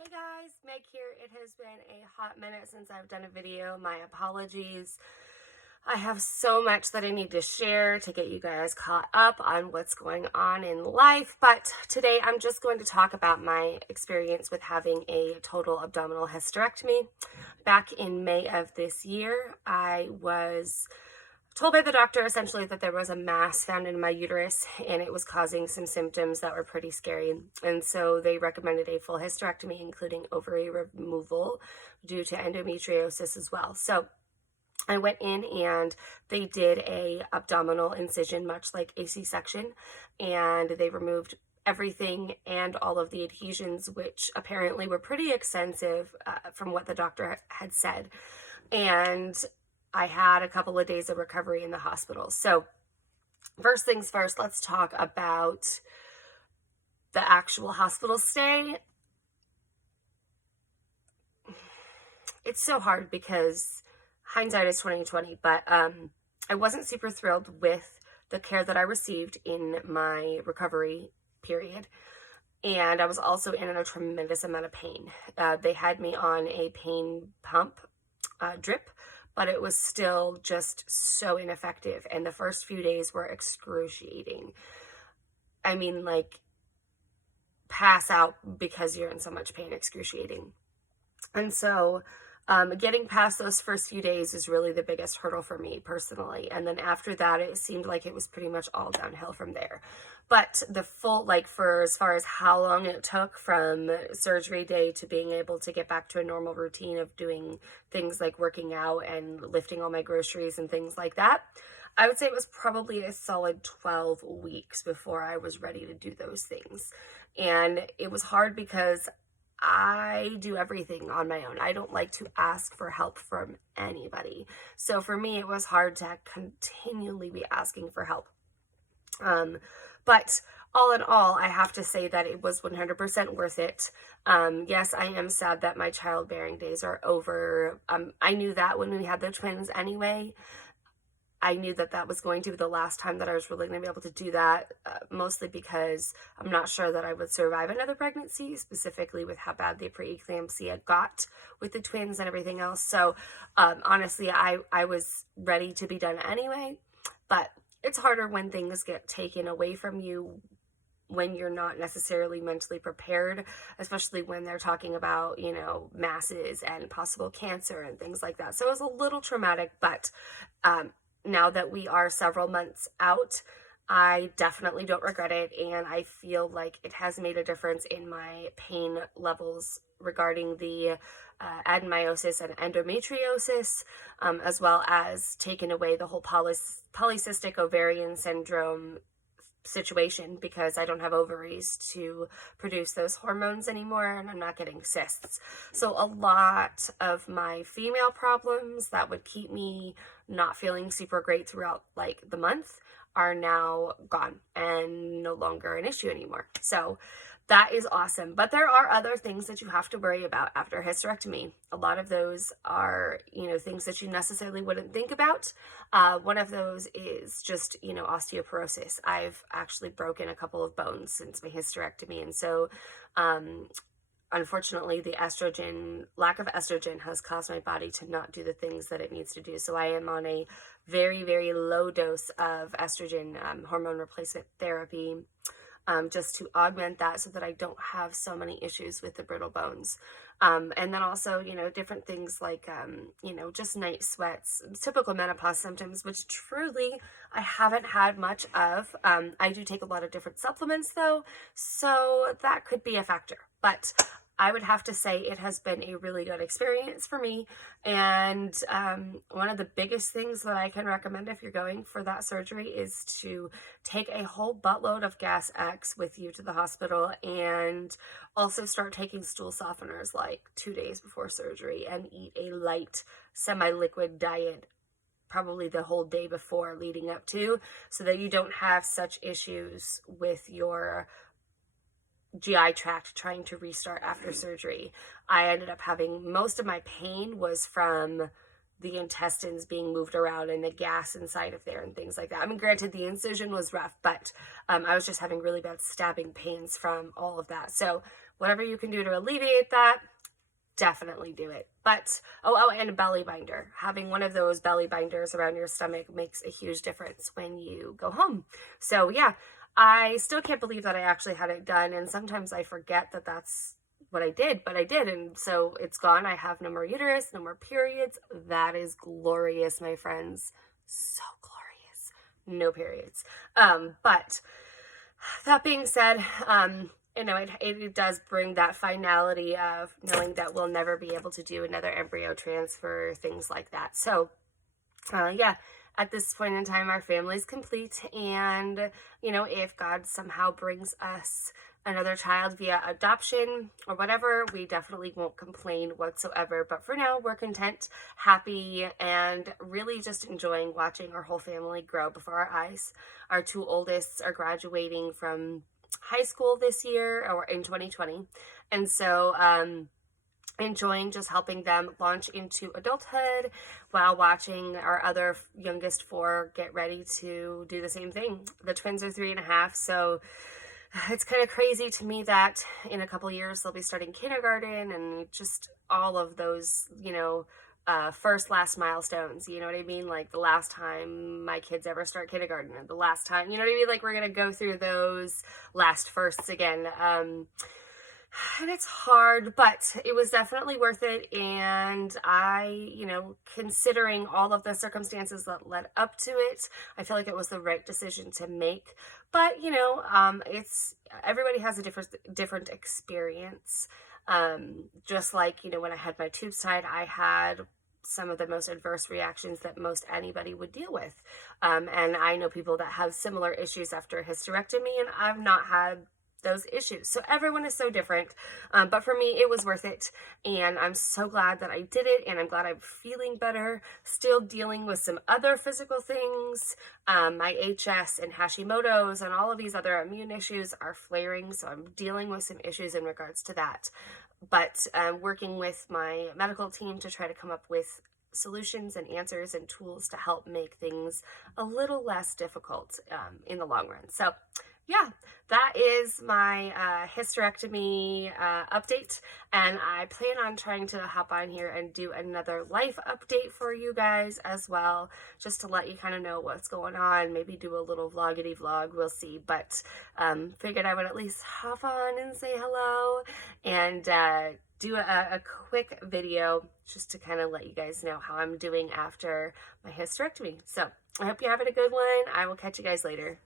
Hey guys, Meg here. It has been a hot minute since I've done a video. My apologies. I have so much that I need to share to get you guys caught up on what's going on in life, but today I'm just going to talk about my experience with having a total abdominal hysterectomy. Back in May of this year, I was told by the doctor essentially that there was a mass found in my uterus and it was causing some symptoms that were pretty scary. And so they recommended a full hysterectomy, including ovary removal due to endometriosis as well. So I went in and they did a abdominal incision, much like a C-section, and they removed everything and all of the adhesions, which apparently were pretty extensive from what the doctor had said. And I had a couple of days of recovery in the hospital. So first things first, let's talk about the actual hospital stay. It's so hard because hindsight is 2020, but I wasn't super thrilled with the care that I received in my recovery period. And I was also in a tremendous amount of pain. They had me on a pain pump drip, but it was still just so ineffective. And the first few days were excruciating. I mean, like, pass out because you're in so much pain, excruciating. And so getting past those first few days is really the biggest hurdle for me personally. And then after that, it seemed like it was pretty much all downhill from there. But the full, for as far as how long it took from surgery day to being able to get back to a normal routine of doing things like working out and lifting all my groceries and things like that, I would say it was probably a solid 12 weeks before I was ready to do those things. And it was hard because I do everything on my own. I don't like to ask for help from anybody. So for me, it was hard to continually be asking for help. But all in all, I have to say that it was 100% worth it. Yes, I am sad that my childbearing days are over. I knew that when we had the twins anyway. I knew that that was going to be the last time that I was really going to be able to do that, mostly because I'm not sure that I would survive another pregnancy, specifically with how bad the preeclampsia got with the twins and everything else. So honestly, I was ready to be done anyway, but it's harder when things get taken away from you when you're not necessarily mentally prepared, especially when they're talking about, masses and possible cancer and things like that. So it was a little traumatic, but now that we are several months out, I definitely don't regret it, and I feel like it has made a difference in my pain levels regarding the adenomyosis and endometriosis, as well as taking away the whole polycystic ovarian syndrome situation, because I don't have ovaries to produce those hormones anymore and I'm not getting cysts. So a lot of my female problems that would keep me not feeling super great throughout the month are now gone and no longer an issue anymore. So that is awesome. But there are other things that you have to worry about after hysterectomy. A lot of those are, things that you necessarily wouldn't think about. One of those is just, osteoporosis. I've actually broken a couple of bones since my hysterectomy. And so, unfortunately, the lack of estrogen has caused my body to not do the things that it needs to do. So I am on a very, very low dose of estrogen hormone replacement therapy, just to augment that so that I don't have so many issues with the brittle bones. And then also, different things like, just night sweats, typical menopause symptoms, which truly I haven't had much of. I do take a lot of different supplements though, so that could be a factor. But I would have to say it has been a really good experience for me. And one of the biggest things that I can recommend if you're going for that surgery is to take a whole buttload of Gas X with you to the hospital, and also start taking stool softeners 2 days before surgery, and eat a light semi-liquid diet probably the whole day before leading up to, so that you don't have such issues with your GI tract trying to restart after surgery. I ended up having most of my pain was from the intestines being moved around and the gas inside of there and things like that. I mean, granted, the incision was rough, but I was just having really bad stabbing pains from all of that. So whatever you can do to alleviate that, definitely do it. But, and a belly binder. Having one of those belly binders around your stomach makes a huge difference when you go home. So yeah, I still can't believe that I actually had it done. And sometimes I forget that that's what I did, but I did. And so it's gone. I have no more uterus, no more periods. That is glorious, my friends. So glorious. No periods. But that being said, you know, it does bring that finality of knowing that we'll never be able to do another embryo transfer, things like that. So, yeah, at this point in time, our family's complete. And, you know, if God somehow brings us another child via adoption or whatever, we definitely won't complain whatsoever. But for now, we're content, happy, and really just enjoying watching our whole family grow before our eyes. Our two oldest are graduating from high school this year, or in 2020. And so, enjoying just helping them launch into adulthood while watching our other youngest four get ready to do the same thing. The twins are 3.5, so it's kind of crazy to me that in a couple years they'll be starting kindergarten and just all of those, you know, first last milestones, you know what I mean? Like the last time my kids ever start kindergarten, or the last time, you know what I mean? Like we're going to go through those last firsts again. And it's hard, but it was definitely worth it. And I, you know, considering all of the circumstances that led up to it, I feel like it was the right decision to make. But, you know, everybody has a different experience. Just like, you know, when I had my tubes tied, I had some of the most adverse reactions that most anybody would deal with. And I know people that have similar issues after a hysterectomy, and I've not had those issues. So everyone is so different. But for me, it was worth it. And I'm so glad that I did it. And I'm glad I'm feeling better, still dealing with some other physical things. My HS and Hashimoto's and all of these other immune issues are flaring. So I'm dealing with some issues in regards to that. But working with my medical team to try to come up with solutions and answers and tools to help make things a little less difficult in the long run. So yeah, that is my hysterectomy update, and I plan on trying to hop on here and do another life update for you guys as well, just to let you kind of know what's going on, maybe do a little vloggity vlog, we'll see, but figured I would at least hop on and say hello and do a quick video just to kind of let you guys know how I'm doing after my hysterectomy. So I hope you're having a good one. I will catch you guys later.